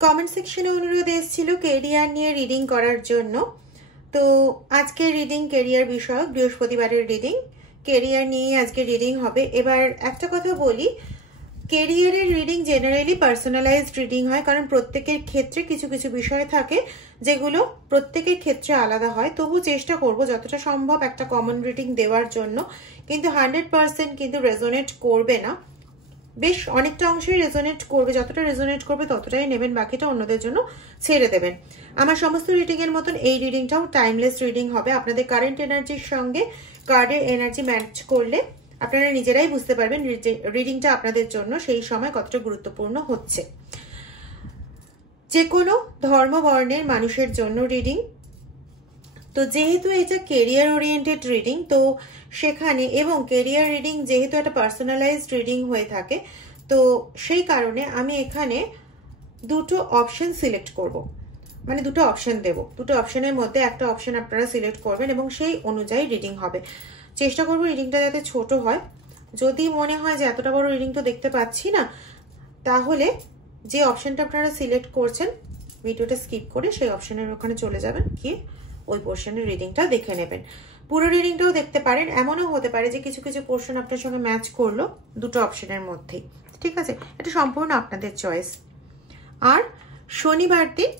Comment সেকশনে অনুরোধ এসেছিল কেরিয়ার নিয়ে রিডিং করার জন্য। তো আজকের রিডিং কেরিয়ার বিষয়ক, বৃহস্পতিবারের রিডিং কেরিয়ার নিয়ে আজকে রিডিং হবে। এবার একটা কথা বলি, কেরিয়ারের রিডিং জেনারেলি পার্সোনালাইজড রিডিং হয়, কারণ প্রত্যেকের ক্ষেত্রে কিছু কিছু বিষয় থাকে যেগুলো প্রত্যেকের ক্ষেত্রে আলাদা হয়। তবু চেষ্টা করব যতটা সম্ভব একটা কমন রিডিং দেওয়ার জন্য, কিন্তু 100% কিন্তু রেজোনেট করবে না। বেশ অনেকটা অংশই রেজোনেট করবে, যতটা রেজোনেট করবে ততটাই নেবেন, বাকিটা অন্যদের জন্য ছেড়ে দেবেন। আমার সমস্ত রিডিং এর মতন এই রিডিংটাও টাইমলেস রিডিং হবে। আপনাদের কারেন্ট এনার্জির সঙ্গে কার্ডের এনার্জি ম্যাচ করলে আপনারা নিজেরাই বুঝতে পারবেন রিডিংটা আপনাদের জন্য সেই সময় কতটা গুরুত্বপূর্ণ হচ্ছে। যে কোনো ধর্ম বর্ণের মানুষের জন্য রিডিং। তো যেহেতু এটা কেরিয়ার ওরিয়েন্টেড রিডিং, তো সেখানে এবং কেরিয়ার রিডিং যেহেতু একটা পার্সোনালাইজড রিডিং হয়ে থাকে, তো সেই কারণে আমি এখানে দুটো অপশন সিলেক্ট করব, মানে দুটো অপশন দেব। দুটো অপশনের মধ্যে একটা অপশন আপনারা সিলেক্ট করবেন এবং সেই অনুযায়ী রিডিং হবে। চেষ্টা করব রিডিংটা যাতে ছোট হয়। যদি মনে হয় যে এতটা বড় রিডিং তো দেখতে পাচ্ছি না, তাহলে যে অপশনটা আপনারা সিলেক্ট করছেন ভিডিওটা স্কিপ করে সেই অপশনের ওখানে চলে যাবেন, গিয়ে ওই পোর্শনের রিডিংটা দেখে নেবেন। পুরো রিডিংটাও দেখতে পারেন, এমনও হতে পারে যে কিছু কিছু পোর্শন আপনার সঙ্গে ম্যাচ করলো দুটো অপশনের মধ্যেই, ঠিক আছে? এটা সম্পূর্ণ আপনাদের চয়েস। আর শনিবার দিন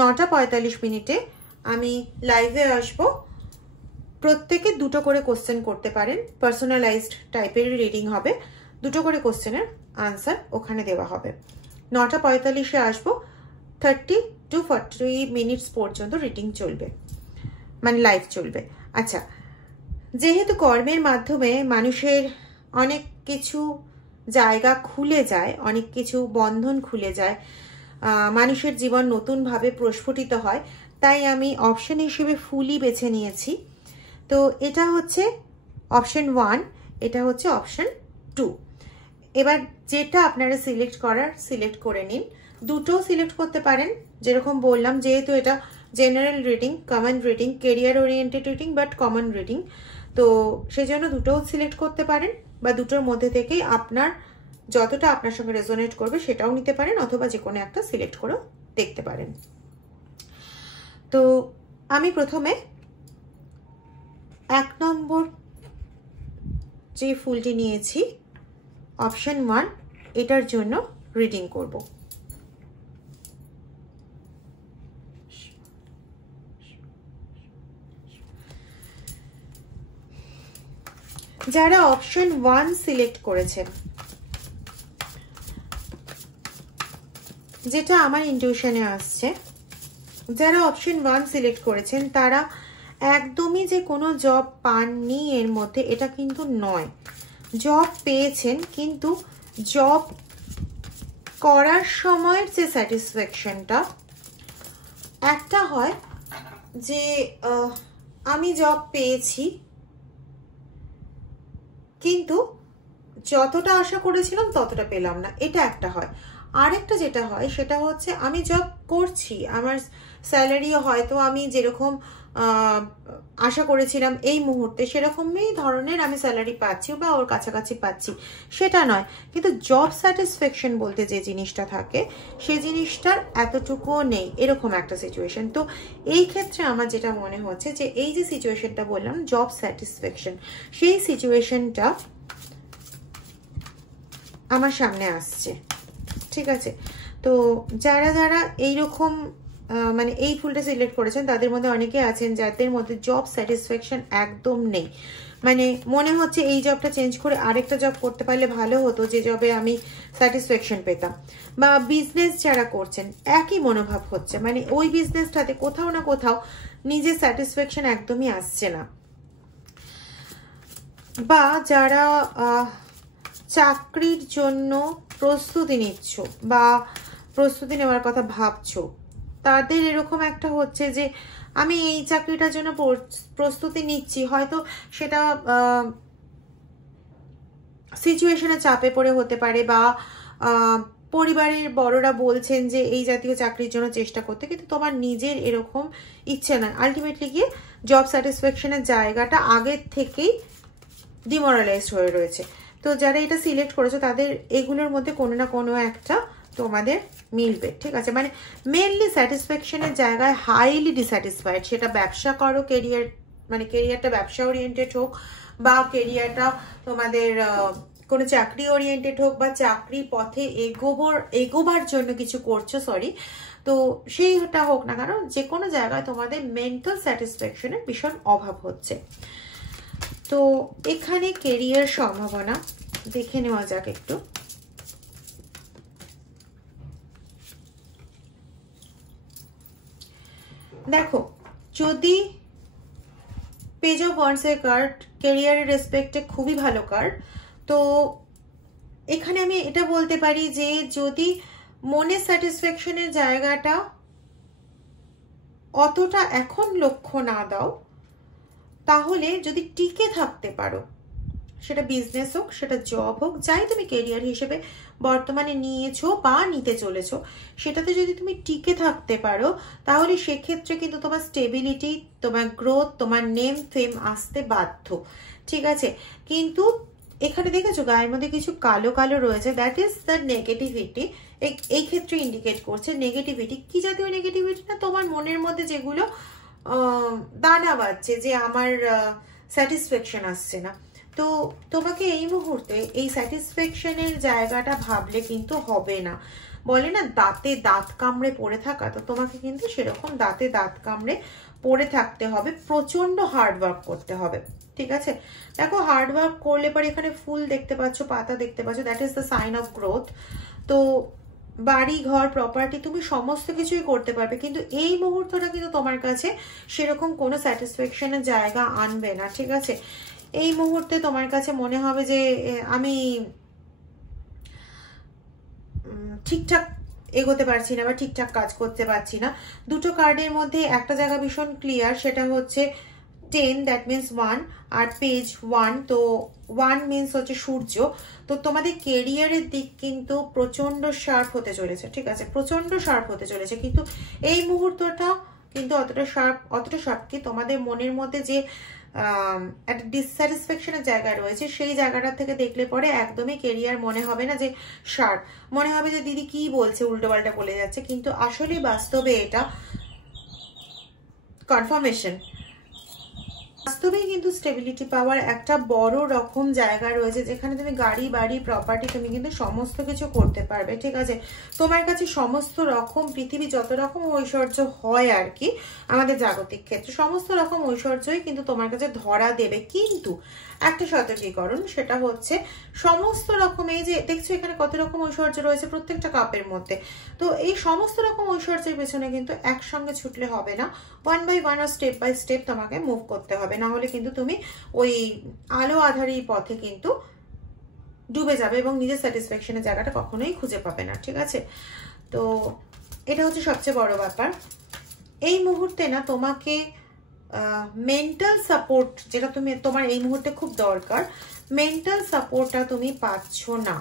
9:45 আমি লাইভে আসব। প্রত্যেকে দুটো করে কোশ্চেন করতে পারেন, পার্সোনালাইজড টাইপের রিডিং হবে। দুটো করে কোশ্চেনের আনসার ওখানে দেওয়া হবে। 9:45 আসবো, 30 to 40 মিনিটস পর্যন্ত রিডিং চলবে, মানে লাইভ চলবে। আচ্ছা, যেহেতু কর্মের মাধ্যমে মানুষের অনেক কিছু জায়গা খুলে যায়, অনেক কিছু বন্ধন খুলে যায়, মানুষের জীবন নতুনভাবে প্রস্ফুটিত হয়, তাই আমি অপশন হিসেবে ফুলই বেছে নিয়েছি। তো এটা হচ্ছে অপশন 1, এটা হচ্ছে অপশন 2। এবার যেটা আপনারা সিলেক্ট করার সিলেক্ট করে নিন। দুটো সিলেক্ট করতে পারেন, যেরকম বললাম যেহেতু এটা general reading, common reading, career oriented reading but common reading, তো সেই জন্য দুটোও সিলেক্ট করতে পারেন, বা দুটোর মধ্যে থেকেই আপনার যতটা আপনার সঙ্গে রেজোনেট করবে সেটাও নিতে পারেন, অথবা যে কোনো একটা সিলেক্ট করেও দেখতে পারেন। তো আমি প্রথমে 1 নম্বর যে ফুলটি নিয়েছি অপশন 1, এটার জন্য রিডিং করব। যারা অপশন 1 সিলেক্ট করেছেন, যেটা আমার ইনটিউশনে আসছে, যারা অপশন 1 সিলেক্ট করেছেন তারা একদমই যে কোনো জব পাননি এর মধ্যে এটা কিন্তু নয়। জব পেয়েছেন, কিন্তু জব করার সময়ের যে স্যাটিসফ্যাকশনটা একটা হয় যে আমি জব পেয়েছি কিন্তু যতটা আশা করেছিলাম ততটা পেলাম না, এটা একটা হয়। আরেকটা যেটা হয় সেটা হচ্ছে আমি জব করছি, আমার স্যালারিও হয়তো আমি যেরকম আশা করেছিলাম এই মুহূর্তে সেরকমই ধরনের আমি স্যালারি পাচ্ছি বা ওর কাছাকাছি পাচ্ছি, সেটা নয়। কিন্তু জব স্যাটিসফ্যাকশন বলতে যে জিনিসটা থাকে সেই জিনিসটার এতটুকুও নেই, এরকম একটা সিচুয়েশন। তো এই ক্ষেত্রে আমার যেটা মনে হচ্ছে যে এই যে সিচুয়েশনটা বললাম জব স্যাটিসফ্যাকশন, সেই সিচুয়েশনটা আমার সামনে আসছে, ঠিক আছে? তো যারা যারা এইরকম মানে এই ফুলটা সিলেক্ট করেছেন তাদের মধ্যে অনেকে আছেন যাদের মধ্যে জব স্যাটিসফ্যাকশন একদম নেই, মানে মনে হচ্ছে এই জবটা চেঞ্জ করে আরেকটা জব করতে পারলে ভালো হতো যে জবে আমি স্যাটিসফ্যাকশন পেতাম। বা বিজনেস যারা করছেন একই মনোভাব হচ্ছে, মানে ওই বিজনেসটাতে কোথাও না কোথাও নিজের স্যাটিসফ্যাকশন একদমই আসছে না। বা যারা চাকরির জন্য প্রস্তুতি নিচ্ছ বা প্রস্তুতি নেওয়ার কথা ভাবছো, তাদের এরকম একটা হচ্ছে যে আমি এই চাকরিটার জন্য প্রস্তুতি নিচ্ছি, হয়তো সেটা সিচুয়েশনে চাপে পড়ে হতে পারে, বা পরিবারের বড়রা বলছেন যে এই জাতীয় চাকরির জন্য চেষ্টা করতে, কিন্তু তোমার নিজের এরকম ইচ্ছে না। আলটিমেটলি গিয়ে জব স্যাটিসফ্যাকশনের জায়গাটা আগের থেকেই ডিমোরালাইজড হয়ে রয়েছে। তো যারা এটা সিলেক্ট করেছো তাদের এগুলোর মধ্যে কোনো না কোনো একটা তোমাদের মিলবে, ঠিক আছে? মানে মেনলি স্যাটিসফ্যাকশনের জায়গায় হাইলি ডিস্যাটিসফাইড, সেটা ব্যবসা করো, কেরিয়ার মানে কেরিয়ারটা ব্যবসা ওরিয়েন্টেড হোক, বা কেরিয়ারটা তোমাদের কোনো চাকরি ওরিয়েন্টেড হোক, বা চাকরি পথে এগোবার জন্য কিছু করছো, সরি, তো সেইটা হোক না কারণ যে কোনো জায়গায় তোমাদের মেন্টাল স্যাটিসফ্যাকশনের ভীষণ অভাব হচ্ছে। তো এখানে কেরিয়ার সম্ভাবনা দেখে নেওয়া যাক একটু। দেখো, যদি পেজ অফ ওয়ান্ডসের কার্ড কেরিয়ারের রেসপেক্টে খুবই ভালো কার্ড, তো এখানে আমি এটা বলতে পারি যে যদি মনের স্যাটিসফ্যাকশনের জায়গাটা অতটা এখন লক্ষ্য না দাও, তাহলে যদি টিকে থাকতে পারো, সেটা বিজনেস হোক, সেটা জব হোক, যাই তুমি কেরিয়ার হিসেবে বর্তমানে নিয়েছো বা নিতে চলেছো, সেটাতে যদি তুমি টিকে থাকতে পারো, তাহলে সেক্ষেত্রে কিন্তু তোমার স্টেবিলিটি, তোমার গ্রোথ, তোমার নেম ফেম আসতে বাধ্য, ঠিক আছে? কিন্তু এখানে দেখেছো গায়ের মধ্যে কিছু কালো কালো রয়েছে, দ্যাট ইজ দ্য নেগেটিভিটি। এই ক্ষেত্রে ইন্ডিকেট করছে নেগেটিভিটি। কি জাতীয় নেগেটিভিটি? না, তোমার মনের মধ্যে যেগুলো দানা বাজছে যে আমার স্যাটিসফ্যাকশন আসছে না, তো তোমাকে এই মুহূর্তে এই স্যাটিসফ্যাকশনের জায়গাটা ভাবলে কিন্তু হবে না। বলে না দাঁতে দাঁত কামড়ে পড়ে থাকা, তো তোমাকে কিন্তু সেরকম দাঁতে দাঁত কামড়ে পড়ে থাকতে হবে, প্রচন্ড হার্ড ওয়ার্ক করতে হবে, ঠিক আছে? দেখো, হার্ড ওয়ার্ক করলে পরে এখানে ফুল দেখতে পাচ্ছ, পাতা দেখতে পাচ্ছ, that is the sign of growth. তো বাড়ি, ঘর, প্রপার্টি তুমি সমস্ত কিছুই করতে পারবে, কিন্তু এই মুহূর্তটা কিন্তু তোমার কাছে সেরকম কোনো স্যাটিসফ্যাকশনের জায়গা আনবে না, ঠিক আছে? এই মুহূর্তে তোমার কাছে মনে হবে যে আমি ঠিকঠাক এগোতে পারছি না বা ঠিকঠাক কাজ করতে পারছি না। দুটো কার্ডের মধ্যে একটা জায়গা ভীষণ ক্লিয়ার, সেটা হচ্ছে 10, দ্যাট মিনস 1, আর পেজ 1, তো 1 মিনস হচ্ছে সূর্য। তো তোমাদের কেরিয়ারের দিক কিন্তু প্রচন্ড শার্প হতে চলেছে, ঠিক আছে? প্রচন্ড শার্প হতে চলেছে, কিন্তু এই মুহূর্তটা কিন্তু অতটা শার্প কি তোমাদের মনের মধ্যে যে একটা ডিসস্যাটিসফ্যাকশনের জায়গা রয়েছে, সেই জায়গাটা থেকে দেখলে পরে একদমই কেরিয়ার মনে হবে না যে শার্প, মনে হবে যে দিদি কি বলছে, উল্টো পাল্টা বলে যাচ্ছে, কিন্তু আসলে বাস্তবে এটা কনফার্মেশন। বাস্তবেই কিন্তু স্টেবিলিটি পাওয়ার একটা বড় রকম জায়গা রয়েছে, যেখানে তুমি গাড়ি, বাড়ি, প্রপার্টি তুমি কিন্তু সমস্ত কিছু করতে পারবে, ঠিক আছে? তোমার কাছে সমস্ত রকম পৃথিবী যত রকম ঐশ্বর্য হয় আর কি আমাদের জাগতিক ক্ষেত্রে, সমস্ত রকম ঐশ্বর্যই কিন্তু তোমার কাছে ধরা দেবে, কিন্তু একটা সতর্কীকরণ, সেটা হচ্ছে সমস্ত রকম, এই যে দেখছো এখানে কত রকম ঐশ্বর্য রয়েছে প্রত্যেকটা কাপের মধ্যে, তো এই সমস্ত রকম ঐশ্বর্যের পেছনে কিন্তু একসঙ্গে ছুটলে হবে না, 1 বাই 1 আর স্টেপ বাই স্টেপ তোমাকে মুভ করতে হবে, না হলে কিন্তু তুমি ওই আলো আধারের পথে কিন্তু ডুবে যাবে এবং নিজের স্যাটিসফ্যাকশনের জায়গাটা কখনোই খুঁজে পাবে না, ঠিক আছে? তো এটা হচ্ছে সবচেয়ে বড় ব্যাপার। এই মুহূর্তে না তোমাকে মেন্টাল সাপোর্ট, যেটা তোমার এই মুহূর্তে খুব দরকার, মেন্টাল সাপোর্টটা তুমি পাচ্ছ না,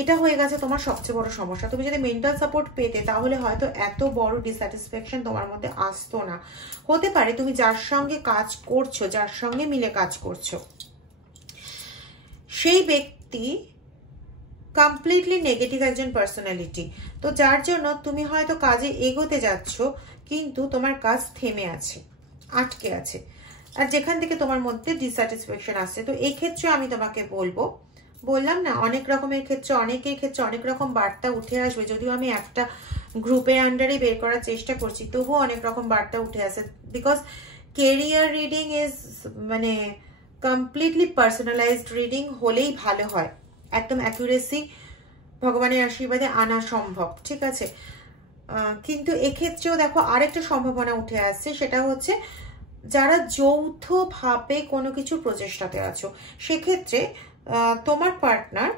এটা হয়ে গেছে তোমার সবচেয়ে বড় সমস্যা। তুমি যদি মেন্টাল সাপোর্ট পেতে, তাহলে হয়তো এত বড় ডিস্যাটিসফ্যাকশন তোমার মধ্যে আসতো না। হতে পারে তুমি যার সঙ্গে কাজ করছো, যার সঙ্গে মিলে কাজ করছো, সেই ব্যক্তি কমপ্লিটলি নেগেটিভ একজন পার্সোনালিটি, তো যার জন্য তুমি হয়তো কাজে এগোতে যাচ্ছ, কিন্তু তোমার কাজ থেমে আছে, আটকে আছে, আর যেখান থেকে তোমার মধ্যে ডিস্যাটিসফ্যাকশন আসছে। তো এই ক্ষেত্রে আমি তোমাকে বললাম না, অনেক রকমের ক্ষেত্রে, অনেকের ক্ষেত্রে অনেক রকম বার্তা উঠে আসবে, যদিও আমি একটা গ্রুপের আন্ডারে বের করার চেষ্টা করছি, তবুও অনেক রকম বার্তা উঠে আসে, বিকজ কেরিয়ার রিডিং ইজ মানে কমপ্লিটলি পার্সোনালাইজড রিডিং হলেই ভালো হয়, একদম অ্যাকুরেসি ভগবানের আশীর্বাদে আনা সম্ভব, ঠিক আছে? কিন্তু এক্ষেত্রেও দেখো আরেকটা সম্ভাবনা উঠে আসছে, সেটা হচ্ছে যারা যৌথভাবে কোনো কিছু প্রচেষ্টাতে আছো, সেক্ষেত্রে তোমার পার্টনার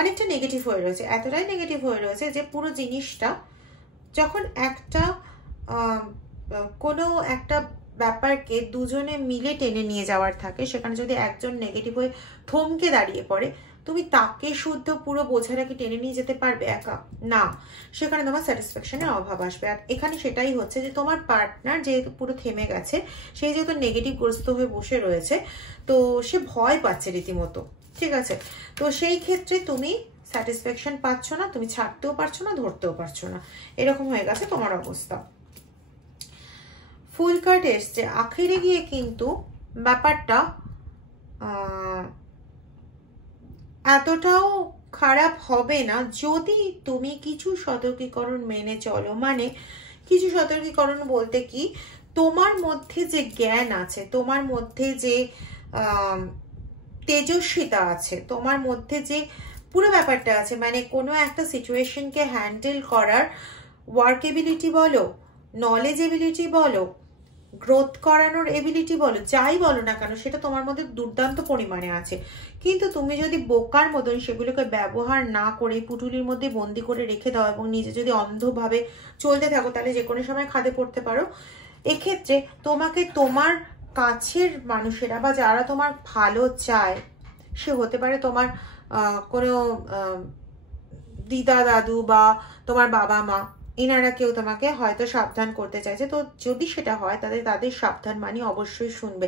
অনেকটা নেগেটিভ হয়ে রয়েছে, এতটাই নেগেটিভ হয়ে রয়েছে যে পুরো জিনিসটা যখন কোনো একটা ব্যাপারকে দুজনে মিলে টেনে নিয়ে যাওয়ার থাকে, সেখানে যদি একজন নেগেটিভ হয়ে থমকে দাঁড়িয়ে পড়ে, তুমি তাকে শুদ্ধ পুরো বোঝাটাকে টেনে নিয়ে যেতে পারবে একা? না, সেখানে তোমার স্যাটিসফ্যাকশনের অভাব আসবে। আর এখানে সেটাই হচ্ছে যে তোমার পার্টনার যেহেতু পুরো থেমে গেছে, সেই যেহেতু নেগেটিভ গ্রস্ত হয়ে বসে রয়েছে, তো সে ভয় পাচ্ছে রীতিমতো, ঠিক আছে? তো সেই ক্ষেত্রে তুমি স্যাটিসফ্যাকশন পাচ্ছ না, তুমি ছাড়তেও পারছো না, ধরতেও পারছো না, এরকম হয়ে গেছে তোমার অবস্থা। ফুল কার্ড এসছে, আখেরে গিয়ে কিন্তু ব্যাপারটা এতটাও খারাপ হবে না যদি তুমি কিছু সতর্কীকরণ মেনে চলো। মানে কিছু সতর্কীকরণ বলতে কি, তোমার মধ্যে যে জ্ঞান আছে, তোমার মধ্যে যে তেজস্বিতা আছে, তোমার মধ্যে যে পুরো ব্যাপারটা আছে, মানে কোনো একটা সিচুয়েশনকে হ্যান্ডেল করার ওয়ার্ক এবিলিটি বলো, নলেজ এবিলিটি বলো, গ্রোথ করানোর এবিলিটি বলো, যাই বলো না কেন, সেটা তোমার মধ্যে দুর্দান্ত পরিমাণে আছে। কিন্তু তুমি যদি বোকার মতন সেগুলোকে ব্যবহার না করে পুটুলির মধ্যে বন্দি করে রেখে দাও এবং নিজে যদি অন্ধভাবে চলতে থাকো, তাহলে যে কোনো সময় খাদে পড়তে পারো। এক্ষেত্রে তোমাকে তোমার কাছের মানুষেরা বা যারা তোমার ভালো চায়, সে হতে পারে তোমার কোনো দিদা দাদু বা তোমার বাবা মা, এনারা কেউ তোমাকে হয়তো সাবধান করতে চাইছে। তো যদি সেটা হয় তাদের সাবধান মানি অবশ্যই শুনবে।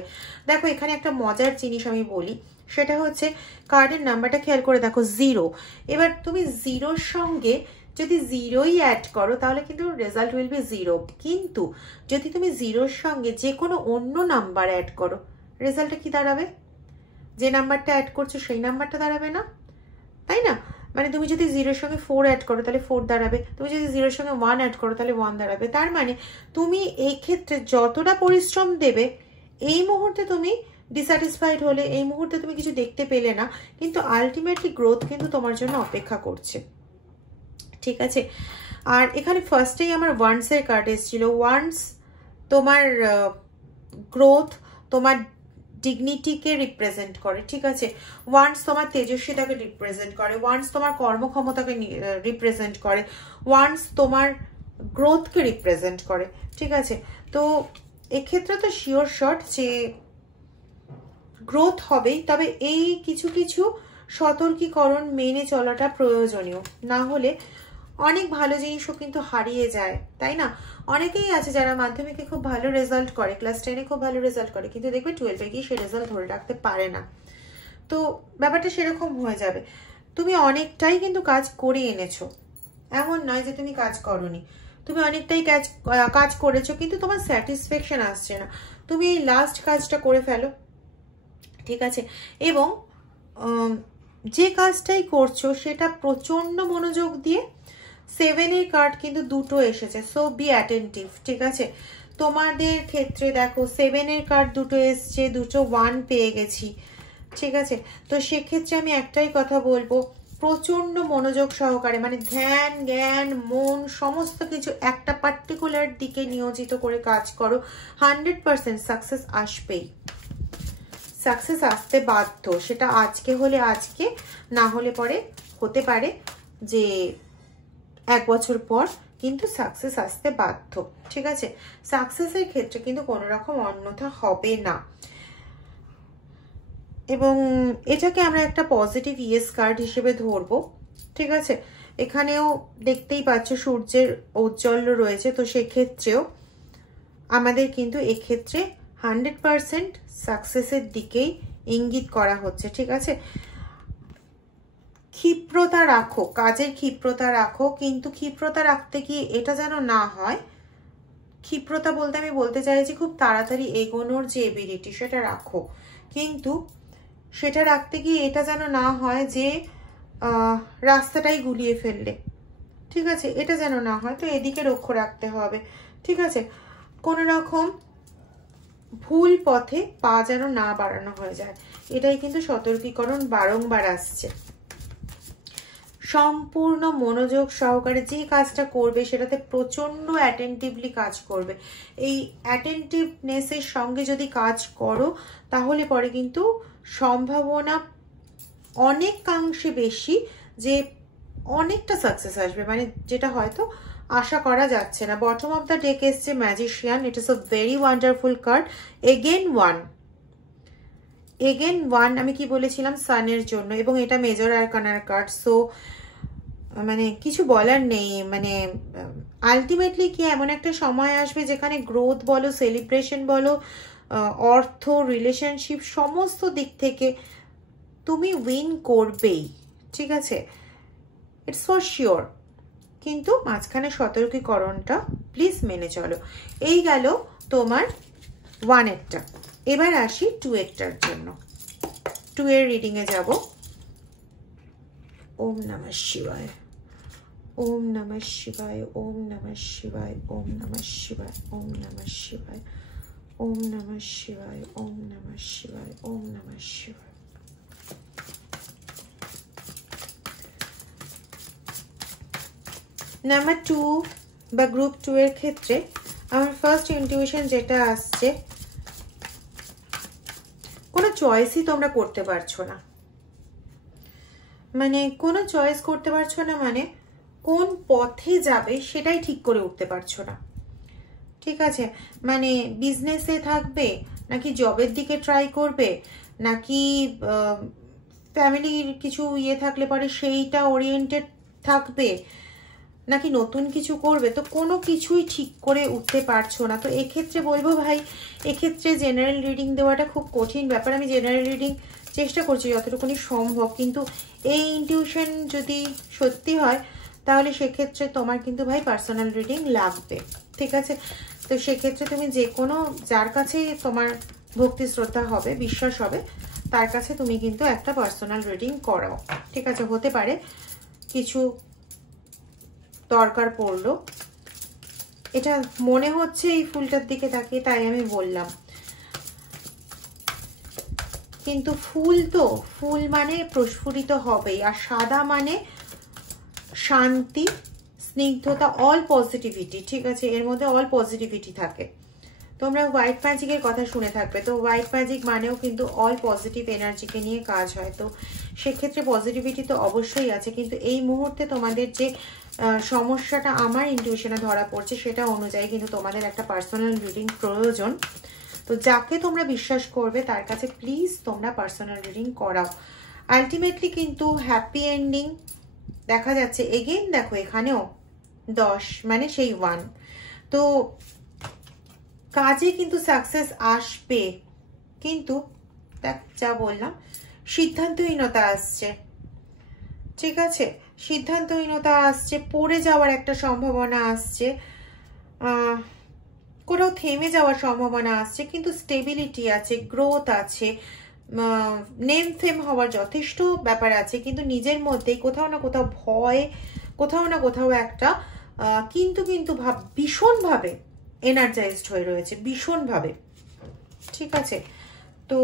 দেখো এখানে একটা মজার জিনিস আমি বলি, সেটা হচ্ছে কার্ডের নাম্বারটা খেয়াল করে দেখো 0। এবার তুমি 0-র সঙ্গে যদি 0ই অ্যাড করো তাহলে কিন্তু রেজাল্ট উইল বি 0। কিন্তু যদি তুমি 0-র সঙ্গে যে কোনো অন্য নাম্বার অ্যাড করো, রেজাল্টটা কি দাঁড়াবে? যে নাম্বারটা অ্যাড করছো সেই নাম্বারটা দাঁড়াবে না, তাই না? মানে তুমি যদি 0-র সঙ্গে 4 অ্যাড করো তাহলে 4 দাঁড়াবে, তুমি যদি 0-র সঙ্গে 1 অ্যাড করো তাহলে 1 দাঁড়াবে। তার মানে তুমি এই ক্ষেত্রে যতটা পরিশ্রম দেবে, এই মুহূর্তে তুমি ডিস্যাটিসফাইড হলে, এই মুহূর্তে তুমি কিছু দেখতে পেলে না, কিন্তু আলটিমেটলি গ্রোথ কিন্তু তোমার জন্য অপেক্ষা করছে। ঠিক আছে? আর এখানে ফার্স্টেই আমার ওয়ান্সের কার্ড এসেছিল। ওয়ান্স তোমার গ্রোথ, তোমার ডিগনিটিকে রিপ্রেজেন্ট করে। ঠিক আছে? ওয়ান্স তোমার তেজস্বিতাকে রিপ্রেজেন্ট করে, ওয়ান্স তোমার কর্মক্ষমতাকে রিপ্রেজেন্ট করে, ওয়ান্স তোমার গ্রোথকে রিপ্রেজেন্ট করে। ঠিক আছে? তো এক্ষেত্রে তো শিওর শট যে গ্রোথ হবেই, তবে এই কিছু কিছু সতর্কীকরণ মেনে চলাটা প্রয়োজনীয়, না হলে অনেক ভালো জিনিসও কিন্তু হারিয়ে যায়, তাই না? অনেকেই আছে যারা মাধ্যমিকে খুব ভালো রেজাল্ট করে, ক্লাস 10-এ খুব ভালো রেজাল্ট করে, কিন্তু দেখবে 12-এ গিয়ে সেই রেজাল্ট ধরে রাখতে পারে না। তো ব্যাপারটা সেরকম হয়ে যাবে। তুমি অনেকটাই কিন্তু কাজ করে এনেছো, এমন নয় যে তুমি কাজ করোনি, তুমি অনেকটাই কাজ করেছো, কিন্তু তোমার স্যাটিসফ্যাকশন আসছে না। তুমি এই লাস্ট কাজটা করে ফেলো। ঠিক আছে? এবং যে কাজটাই করছো সেটা প্রচন্ড মনোযোগ দিয়ে। 7-এর কার্ড কিন্তু দুটো এসেছে, সো বি অ্যাটেন্টিভ। ঠিক আছে? তোমাদের ক্ষেত্রে দেখো 7-এর কার্ড দুটো এসছে, দুটো 1 পেয়ে গেছি। ঠিক আছে? তো সেক্ষেত্রে আমি একটাই কথা বলবো, প্রচন্ড মনোযোগ সহকারে, মানে ধ্যান জ্ঞান মন সমস্ত কিছু একটা পার্টিকুলার দিকে নিয়োজিত করে কাজ করো, 100% সাকসেস আসবেই। সাকসেস আসতে বাধ্য, সেটা আজকে হলে আজকে, না হলে পরে হতে পারে যে 1 বছর পর, কিন্তু সাকসেস আসতে বাধ্য। ঠিক আছে? সাকসেসের ক্ষেত্রে কিন্তু কোনো রকম অন্যথা হবে না। এবং এটাকে আমরা একটা পজিটিভ ইয়েস কার্ড হিসেবে ধরবো। ঠিক আছে? এখানেও দেখতেই পাচ্ছ সূর্যের ঔজ্জ্বল্য রয়েছে, তো সেক্ষেত্রেও আমাদের কিন্তু এক্ষেত্রে 100% সাকসেসের দিকেই ইঙ্গিত করা হচ্ছে। ঠিক আছে? ক্ষিপ্রতা রাখো, কাজের ক্ষিপ্রতা রাখো, কিন্তু ক্ষিপ্রতা রাখতে গিয়ে এটা যেন না হয়, ক্ষিপ্রতা বলতে আমি বলতে চাইছি খুব তাড়াতাড়ি এগোনোর যে এবিলিটি সেটা রাখো, কিন্তু সেটা রাখতে গিয়ে এটা যেন না হয় যে রাস্তাটাই গুলিয়ে ফেললে। ঠিক আছে? এটা যেন না হয়, তো এদিকে লক্ষ্য রাখতে হবে। ঠিক আছে? কোনো রকম ভুল পথে পা যেন না বাড়ানো হয়ে যায়, এটাই কিন্তু সতর্কীকরণ বারংবার আসছে। সম্পূর্ণ মনোযোগ সহকারে যে কাজটা করবে সেটাতে প্রচন্ড অ্যাটেন্টিভলি কাজ করবে। এই অ্যাটেন্টিভনেসের সঙ্গে যদি কাজ করো তাহলে পরে কিন্তু সম্ভাবনা অনেকাংশে বেশি যে অনেকটা সাকসেস আসবে, মানে যেটা হয়তো আশা করা যাচ্ছে না। বটম অফ দ্য ডেক এসছে magician, it is a very wonderful card. Again one আমি কি বলেছিলাম, সানের জন্য, এবং এটা মেজর আরকানার কার্ড। সো মানে কিছু বলার নেই, মানে আলটিমেটলি কি এমন একটা সময় আসবে যেখানে গ্রোথ বলো, সেলিব্রেশন বলো, অর্থ, রিলেশনশিপ সমস্ত দিক থেকে তুমি উইন করবেই। ঠিক আছে? ইটস ফর শিওর, কিন্তু মাঝখানে সতর্কীকরণটা প্লিজ মেনে চলো। এই গেল তোমার 1 এরটা। এবার আসি 2 এরটার জন্য। 2 এর রিডিংয়ে যাব। ওম নমঃ শিবায়, ওম নমঃ শিবায়, ওম নমঃ শিবায়, ওম নমঃ শিবায়, ওম নমঃ শিবায়, ওম নমঃ শিবায়, ওম নমঃ শিবায়, ওম নমঃ শিবায়। নাম্বার 2 বা গ্রুপ 2 এর ক্ষেত্রে আমার ফার্স্ট ইনটিউশন যেটা আসছে, কোনো চয়েসই তোমরা করতে পারছো না। মানে কোনো চয়েস করতে পারছো না, মানে কোন পথে যাবে সেটাই ঠিক করে উঠতে পারছো না। ঠিক আছে, মানে বিজনেসে থাকবে নাকি জবের দিকে ট্রাই করবে, নাকি ফ্যামিলির কিছু ইয়ে থাকলে পরে সেইটা ওরিয়েন্টেড থাকবে, নাকি নতুন কিছু করবে, তো কোনো কিছুই ঠিক করে উঠতে পারছো না। তো এক্ষেত্রে বলবো ভাই, এক্ষেত্রে জেনারেল রিডিং দেওয়াটা খুব কঠিন ব্যাপার। আমি জেনারেল রিডিং চেষ্টা করছি যতটুকুনি সম্ভব, কিন্তু এই ইনটিউশন যদি সত্যি হয় তাহলে সেক্ষেত্রে তোমার কিন্তু ভাই পার্সোনাল রিডিং লাগবে। ঠিক আছে, তো সেক্ষেত্রে তুমি যে কোনো, যার কাছে তোমার ভক্তি শ্রদ্ধা হবে, বিশ্বাস হবে, তার কাছে তুমি কিন্তু একটা পার্সোনাল রিডিং করাও। ঠিক আছে, হতে পারে কিছু দরকার পড়লো, এটা মনে হচ্ছে এই ফুলটার দিকে তাকিয়ে, তাই আমি বললাম। কিন্তু ফুল তো ফুল মানে প্রস্ফুটিত হবেই, আর সাদা মানে শান্তি, স্নিগ্ধতা, অল পজিটিভিটি। ঠিক আছে, এর মধ্যে অল পজিটিভিটি থাকে। তোমরা হোয়াইট ম্যাজিকের কথা শুনে থাকবে, তো হোয়াইট ম্যাজিক মানেও কিন্তু অল পজিটিভ এনার্জিকে নিয়ে কাজ হয়। তো সেক্ষেত্রে পজিটিভিটি তো অবশ্যই আছে, কিন্তু এই মুহূর্তে তোমাদের যে সমস্যাটা আমার ইনটিউশনে ধরা পড়ছে সেটা অনুযায়ী কিন্তু তোমাদের একটা পার্সোনাল রিডিং প্রয়োজন। তো যাকে তোমরা বিশ্বাস করবে তার কাছে প্লিজ তোমরা পার্সোনাল রিডিং করাও। আলটিমেটলি কিন্তু হ্যাপি এন্ডিং দেখা যাচ্ছে। এগেইন দেখো এখানেও 10 মানে সেই 1, তো কাজে কিন্তু সাকসেস আসবে, কিন্তু দেখ যা বললাম, সিদ্ধান্তহীনতা আসছে। ঠিক আছে, সিদ্ধান্তহীনতা আসছে, পড়ে যাওয়ার একটা সম্ভাবনা আসছে, কোথাও থেমে যাওয়ার সম্ভাবনা আসছে, কিন্তু স্টেবিলিটি আছে, গ্রোথ আছে, নেম ফেম হওয়ার যথেষ্ট ব্যাপার আছে, কিন্তু নিজের মধ্যেই কোথাও না কোথাও ভয়, কোথাও না কোথাও একটা কিন্তু ভীষণভাবে এনার্জাইজড হয়ে রয়েছে, ভীষণভাবে। ঠিক আছে, তো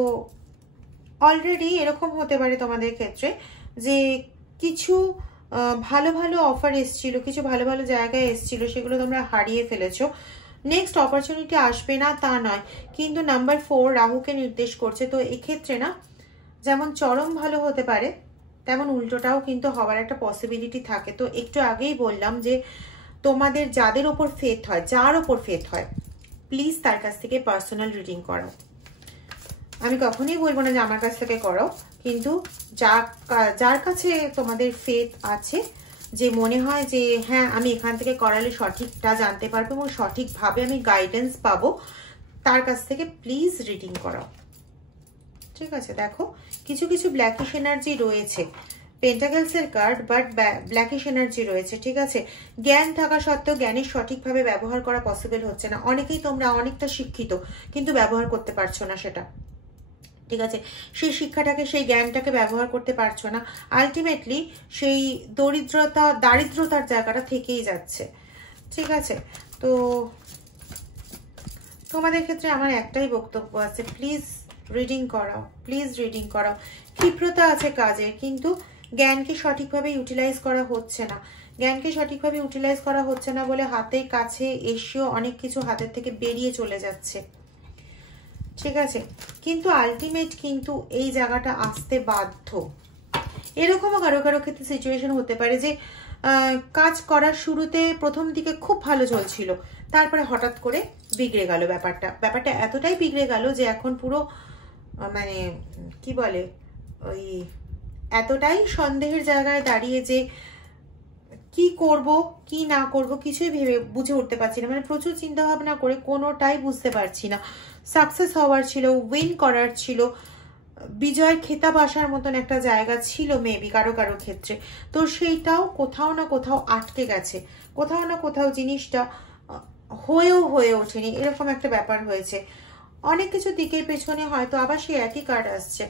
অলরেডি এরকম হতে পারে তোমাদের ক্ষেত্রে যে কিছু ভালো ভালো অফার এসেছিল, কিছু ভালো ভালো জায়গায় এসেছিল, সেগুলো তোমরা হারিয়ে ফেলেছো। নেক্সট অপরচুনিটি আসবে না তা নয়, কিন্তু নাম্বার 4 রাহুকে নির্দেশ করছে। তো এক্ষেত্রে না, যেমন চরম ভালো হতে পারে তেমন উল্টোটাও কিন্তু হওয়ার একটা পসিবিলিটি থাকে। তো একটু আগেই বললাম যে তোমাদের যাদের ওপর ফেথ হয়, যার ওপর ফেথ হয়, প্লিজ তার কাছ থেকে পার্সোনাল রিডিং করো। আমি কখনোই বলবো না যে আমার কাছ থেকে করো, কিন্তু যার কাছে তোমাদের ফেথ আছে, যে মনে হয় যে হ্যাঁ আমি এখান থেকে করালে সঠিকটা জানতে পারবো এবং সঠিকভাবে আমি গাইডেন্স পাবো, তার কাছ থেকে প্লিজ রিডিং করাও। ঠিক আছে, দেখো কিছু কিছু ব্ল্যাকিশ এনার্জি রয়েছে, পেন্টাকেলসের কার্ড, বাট ব্ল্যাকিশ এনার্জি রয়েছে। ঠিক আছে, জ্ঞান থাকা সত্ত্বেও জ্ঞানের সঠিকভাবে ব্যবহার করা পসিবল হচ্ছে না। অনেকেই তোমরা অনেকটা শিক্ষিত, কিন্তু ব্যবহার করতে পারছো না সেটা। ঠিক আছে, সেই শিক্ষাটাকে, সেই জ্ঞানটাকে ব্যবহার করতে পারছো না। আলটিমেটলি সেই দারিদ্রতার জায়গাটা থেকেই যাচ্ছে। ঠিক আছে, তো তোমাদের ক্ষেত্রে আমার একটাই বক্তব্য আছে, প্লিজ রিডিং করাও, প্লিজ রিডিং করাও। ক্ষিপ্রতা আছে কাজের, কিন্তু জ্ঞানকে সঠিকভাবে ইউটিলাইজ করা হচ্ছে না। জ্ঞানকে সঠিকভাবে ইউটিলাইজ করা হচ্ছে না বলে হাতের কাছে এসেও অনেক কিছু হাতের থেকে বেরিয়ে চলে যাচ্ছে। ঠিক আছে, কিন্তু আলটিমেট কিন্তু এই জায়গাটা আসতে বাধ্য। এরকমও কারো কারো ক্ষেত্রে সিচুয়েশন হতে পারে যে কাজ করার শুরুতে প্রথম দিকে খুব ভালো চলছিল, তারপরে হঠাৎ করে বিগড়ে গেল ব্যাপারটা এতটাই বিগড়ে গেল যে এখন পুরো মানে কি বলে, ওই এতটাই সন্দেহের জায়গায় দাঁড়িয়ে যে কি করব কি না করব কিছুই ভেবে বুঝে উঠতে পারছি না। মানে প্রচুর চিন্তা ভাবনা করে কোনোটাই বুঝতে পারছি না। সাকসেস হওয়ার ছিল, উইন করার ছিল, বিজয় খেতাব আসার মতন একটা জায়গা ছিল মেবি কারো কারো ক্ষেত্রে, তো সেইটাও কোথাও না কোথাও আটকে গেছে, কোথাও না কোথাও জিনিসটা হয়ে ওঠেনি, এরকম একটা ব্যাপার হয়েছে। অনেক কিছু দিকের পেছনে হয়তো আবার সেই একই কার্ড আসছে,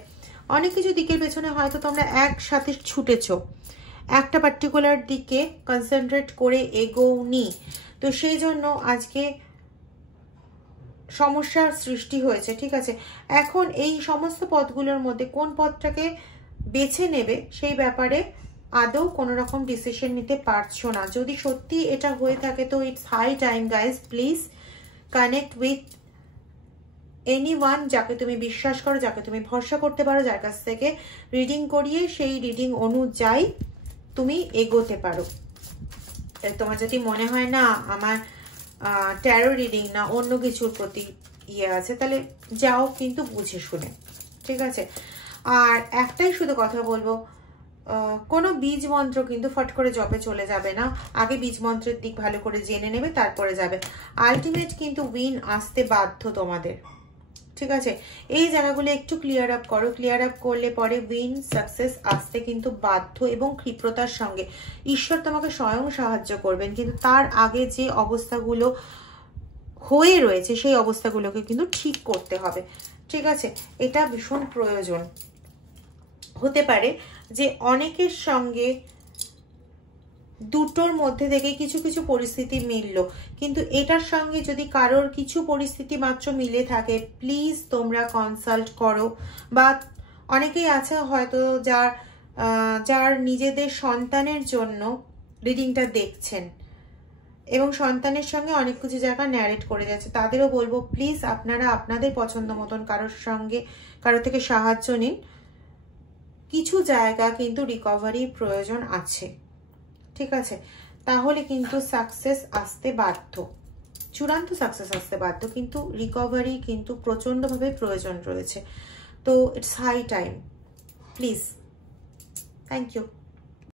অনেক কিছু দিকের পেছনে হয়তো তোমরা একসাথে ছুটেছো, একটা পার্টিকুলার দিকে কনসেন্ট্রেট করে এগোওনি, তো সেই জন্য আজকে সমস্যার সৃষ্টি হয়েছে। ঠিক আছে, এখন এই সমস্ত পথগুলোর মধ্যে কোন পথটাকে বেছে নেবে সেই ব্যাপারে আদৌ কোনো রকম ডিসিশন নিতে পারছো না। যদি সত্যি এটা হয়ে থাকে তো it's high time guys, please connect with anyone যাকে তুমি বিশ্বাস করো, যাকে তুমি ভরসা করতে পারো, যার কাছ থেকে রিডিং করিয়ে সেই রিডিং অনুযায়ী তুমি এগোতে পারো। তোমার যদি মনে হয় না আমার ট্যারো রিডিং না অন্য কিছুর প্রতি ইয়ে আছে, তাহলে যাও, কিন্তু বুঝে শুনে। ঠিক আছে, আর একটাই শুধু কথা বলবো, কোনো বীজ মন্ত্র কিন্তু ফট করে জপে চলে যাবে না, আগে বীজ মন্ত্রের দিক ভালো করে জেনে নেবে, তারপরে যাবে। আলটিমেট কিন্তু উইন আসতে বাধ্য তোমাদের। ঠিক আছে, এই জায়গাগুলো একটু ক্লিয়ার আপ করো, ক্লিয়ার আপ করলে পরে উইন সাকসেস আসতে কিন্তু বাধ্য, এবং ক্ষিপ্রতার সঙ্গে ঈশ্বর তোমাকে স্বয়ং সাহায্য করবেন, কিন্তু তার আগে যে অবস্থাগুলো হয়ে রয়েছে সেই অবস্থাগুলোকে কিন্তু ঠিক করতে হবে। ঠিক আছে, এটা ভীষণ প্রয়োজন। হতে পারে যে অনেকের সঙ্গে দুটোর মধ্যে থেকে কিছু কিছু পরিস্থিতি মিললো, কিন্তু এটার সঙ্গে যদি কারোর কিছু পরিস্থিতি মাত্র মিলে থাকে, প্লিজ তোমরা কনসাল্ট করো। বা অনেকেই আছে হয়তো যার নিজেদের সন্তানের জন্য রিডিংটা দেখছেন এবং সন্তানের সঙ্গে অনেক কিছু জায়গা ন্যারেট করে যাচ্ছে, তাদেরও বলবো প্লিজ আপনারা আপনাদের পছন্দ মতন কারোর থেকে সাহায্য নিন। কিছু জায়গা কিন্তু রিকভারির প্রয়োজন আছে। ঠিক আছে, তাহলে কিন্তু সাকসেস আসতে বাধ্য, চূড়ান্ত সাকসেস আসতে বাধ্য, কিন্তু রিকভারি কিন্তু প্রচন্ডভাবে প্রয়োজন রয়েছে। তো it's high time, please. Thank you.